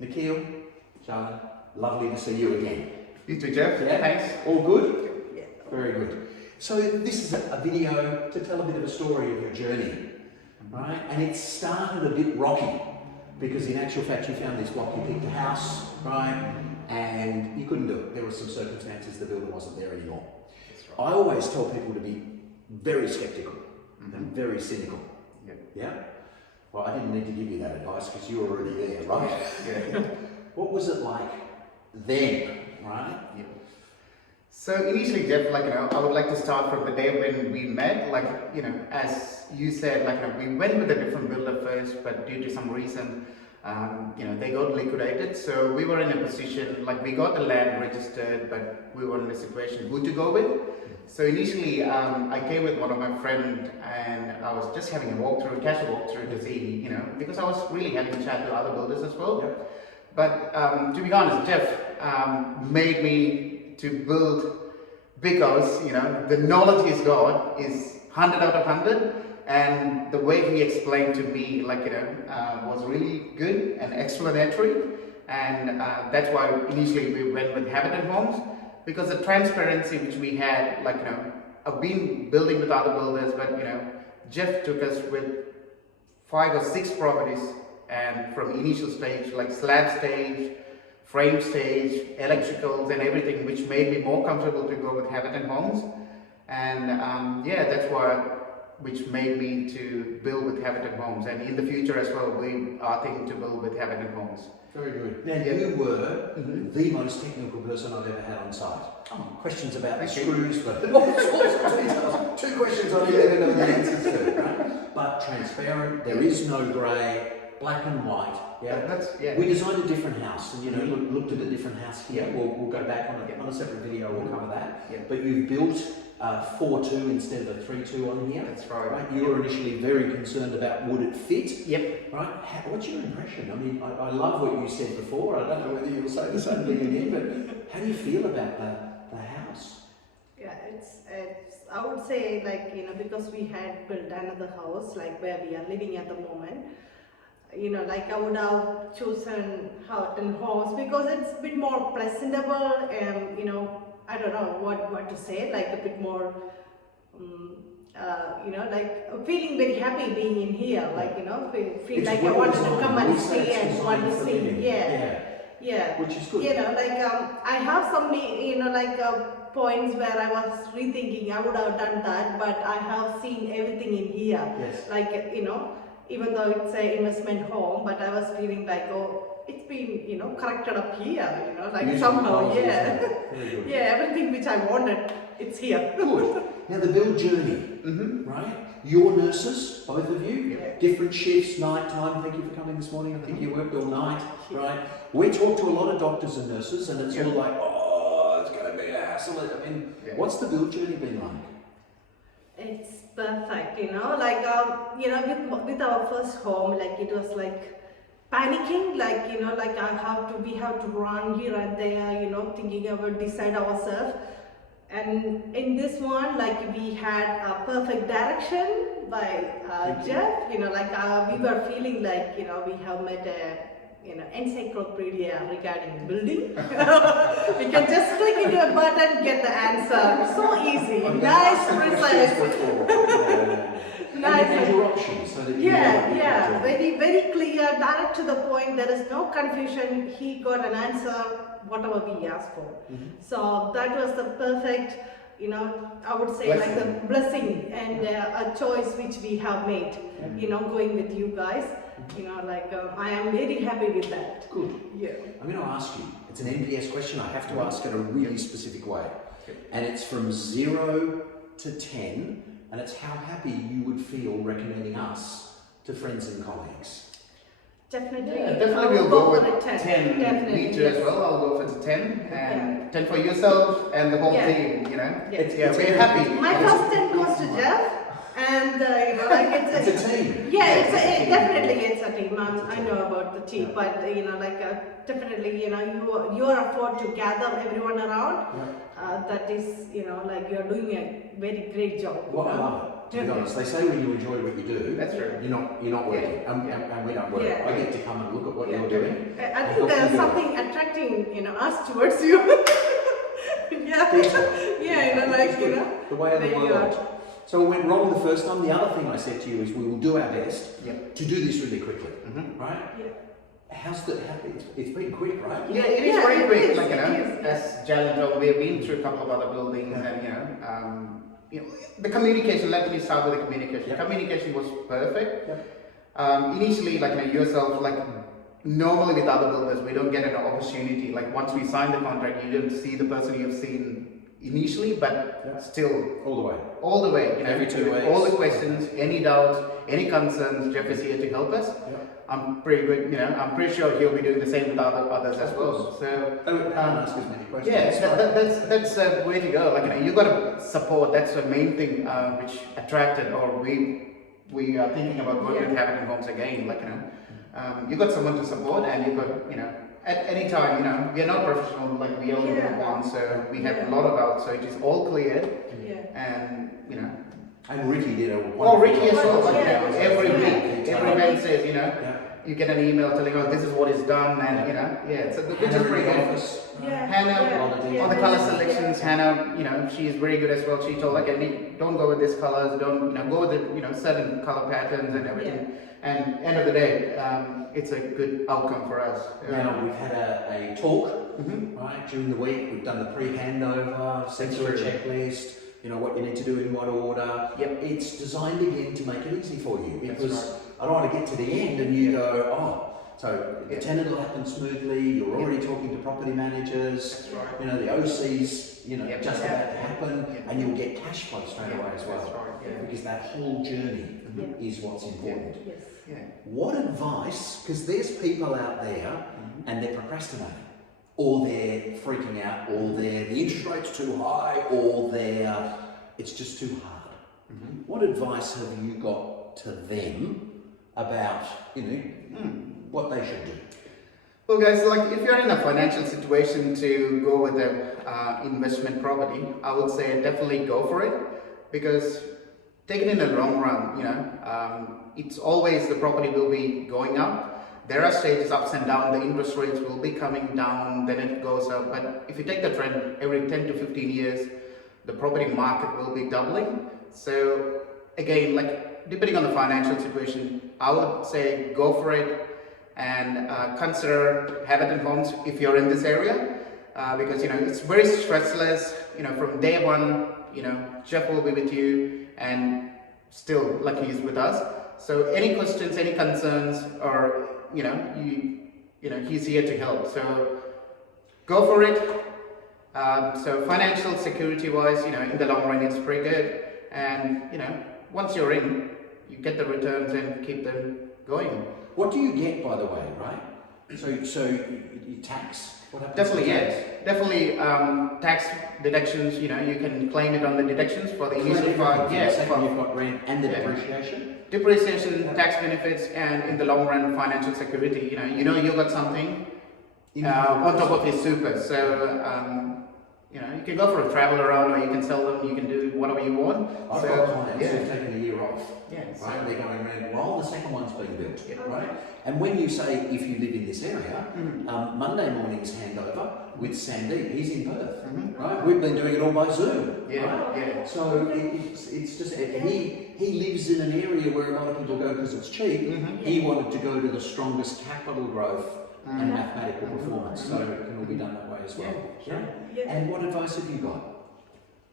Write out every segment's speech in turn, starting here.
Nikhil, Jalin, lovely to see you again. You too, Jeff. Yeah, Thanks. all good? Yeah. Very good. So this is a video to tell a bit of a story of your journey, right? And it started a bit rocky because in actual fact you found this block, you picked a house, right? And you couldn't do it. There were some circumstances, the builder wasn't there anymore. That's right. I always tell people to be very skeptical and very cynical. Yeah. Yeah? Well, I didn't need to give you that advice because you were already there, right? Yeah. What was it like then, right? Yeah. So initially, Jeff, I would like to start from the day when we met. As you said, we went with a different builder first, but due to some reason, they got liquidated. So we were in a position, we got the land registered, but we were in a situation who to go with. So initially, I came with one of my friends, and I was just having a walkthrough, casual walkthrough to see, because I was really having a chat to other builders as well. Yeah. But to be honest, Jeff made me to build because, the knowledge he's got is 100 out of 100. And the way he explained to me, was really good and explanatory. And that's why initially we went with Habitat Homes, because the transparency which we had, I've been building with other builders, but, Jeff took us with 5 or 6 properties, and from initial stage, like slab stage, frame stage, electricals and everything, which made me more comfortable to go with Habitat Homes. And that's why, which made me to build with Habitat Homes. And in the future as well, we are thinking to build with Habitat Homes. Very good. Now, you were the most technical person I've ever had on site. Questions about the screws, but all sorts of details. 2 questions I didn't even know the answers to, right? But transparent, there is no grey, black and white. Yeah, We designed a different house, and looked at a different house here. Yeah. We'll go back on a separate video. We'll cover that. Yeah. But you've built 4-2 instead of a 3-2 on here. That's right. You were initially very concerned about would it fit. Yep. Right? What's your impression? I mean, I love what you said before. I don't know whether you'll say the same thing again, but how do you feel about the house? Yeah, it's I would say because we had built another house where we are living at the moment, I would have chosen Habitat Homes because it's a bit more presentable and I don't know what to say, a bit more feeling very happy being in here, feel It's like I well wanted to designed. come and We say stay it's and want to designed for see. living. Yeah. Which is good. I have some, points where I was rethinking I would have done that, but I have seen everything in here. Yes. Even though it's an investment home, but I was feeling it's been, corrected up here, Using somehow, the yeah. Very good. Yeah, everything which I wanted, it's here. Good. Now the build journey, right? Your nurses, both of you, different shifts, night time. Thank you for coming this morning. I think you worked all night, right? We talk to a lot of doctors and nurses, and it's all like, oh, it's going to be a hassle. I mean, what's the build journey been like? It's perfect, with our first home, it was panicking, we have to run here and there, thinking about decide ourselves. And in this one, we had a perfect direction by Jeff, we were feeling we have met a encyclopedia regarding building. We can just click into a button, get the answer. So easy, nice, precise. Nice. And your options, so that you know what you can do. Very, very clear, direct to the point. There is no confusion. He got an answer, whatever we asked for. So that was the perfect, I would say the blessing and a choice which we have made. Going with you guys. I am very happy with that. Good. Yeah. I'm going to ask you. It's an NPS question. I have to ask it a really specific way, and it's from 0 to 10. And it's how happy you would feel recommending us to friends and colleagues. Definitely. Yeah, definitely we'll go with for 10. Definitely, Me too as well. I'll go for the 10. And 10 for yourself and the whole team, we're happy. My first 10 goes to Jeff. And it's a team. Yeah, definitely it's a team. I know about the team, but definitely your effort to gather everyone around. That is you're doing a very great job. Well, I love it. To be honest, they say when you enjoy what you do, that's true. You're not working, and we don't work. Yeah. I get to come and look at what you're doing. I think think there's something attracting, us towards you. Yeah. The way of the world. So it went wrong the first time. The other thing I said to you is we will do our best to do this really quickly, right? Yeah. It's been quick, right? Yeah, it is very quick. Like as Jalin told, we have been through a couple of other buildings, and the communication. Let me start with the communication. The communication was perfect. Initially, yourself, normally with other builders, we don't get an opportunity. Like once we sign the contract, you don't see the person you've seen initially, but still all the way. Every 2 weeks. All the questions, any doubts, any concerns, Jeff is here to help us. I'm pretty good. I'm pretty sure he'll be doing the same with others as well. So ask as many questions. Yeah, that's the way to go. You got to support. That's the main thing which attracted, or we are thinking about working with Habitat Homes again. You got someone to support, and you got at any time. We are not professional. We only do one, so we have a lot of doubts. So it is all cleared, and And Ricky did a Ricky as well. Every week, every man says, you get an email telling, this is what is done, and so which is pretty good. Hannah, on the color selections, Hannah, she is very good as well. She told, don't go with these colors, don't, go with the, certain color patterns and everything. And end of the day, it's a good outcome for us. Now we've had a talk, right, during the week. We've done the pre-handover, sensory checklist. What you need to do in what order. It's designed again to make it easy for you, because I don't want to get to the end and you go, so the tenant will happen smoothly, you're already talking to property managers, the OC's, just about to happen, and you'll get cash flow straight away as well. Because that whole journey is what's important. What advice, because there's people out there and they're procrastinating, or they're freaking out, or the interest rate's too high, or it's just too hard. What advice have you got to them about, what they should do? Well, guys, if you're in a financial situation to go with an investment property, I would say definitely go for it, because take it in the long run, it's always the property will be going up. There are stages ups and downs, the interest rates will be coming down, then it goes up. But if you take the trend, every 10 to 15 years, the property market will be doubling. So again, depending on the financial situation, I would say go for it and consider Habitat Homes if you're in this area. Because, it's very stressless, from day one, Jeff will be with you, and still he's with us. So any questions, any concerns, or he's here to help. So go for it. So financial security wise, in the long run, it's pretty good. And once you're in, you get the returns and keep them going. What do you get, by the way, right? So you tax. What happens? Definitely, yes. Definitely tax deductions. You can claim it on the deductions for the initial part. Yes, you've got rent and the depreciation. Depreciation, tax benefits, and in the long run, financial security. You got something on top of your super. So you can go for a travel around, or you can sell them. You can do whatever you want. I've got clients who've taken a year off. Right, they're going around while the second one's being built. Right, and when you say if you live in this area, Monday morning's handover with Sandeep. He's in Perth. Right, we've been doing it all by Zoom. So it's just he lives in an area where a lot of people go because it's cheap. He wanted to go to the strongest capital growth and mathematical performance, so it can all be done that way as well. And what advice have you got?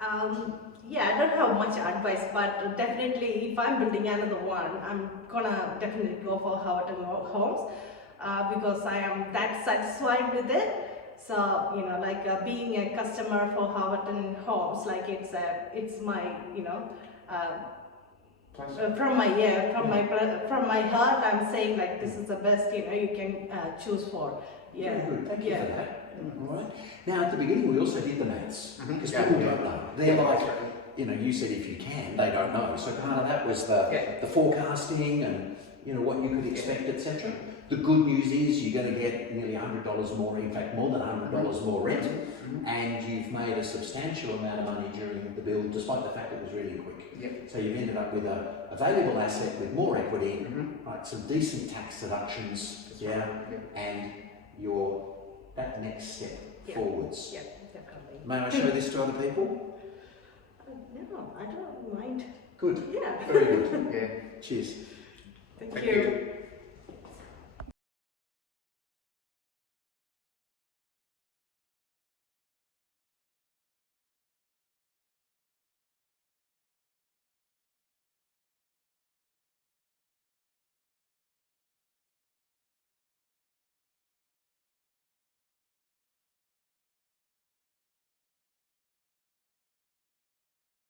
I don't have much advice, but definitely if I'm building another one, I'm gonna definitely go for Habitat Homes because I am that satisfied with it. So being a customer for Habitat Homes, it's my from my heart, I'm saying this is the best you can choose for. Very good. Thank you for that. All right. Now at the beginning we also did the maths because people don't know. They're you said if you can, they don't know. So part of that was the forecasting and what you could expect, etc. The good news is you're going to get nearly $100 more, in fact more than $100 more rent, and you've made a substantial amount of money during the build, despite the fact it was really quick. So you've ended up with a valuable asset with more equity, right? Some decent tax deductions, and your next step Yeah. forwards. Yeah, definitely. May I show this to other people? No, I don't mind. Good. Yeah. Very good. Yeah. Cheers. Thank Thank you. you.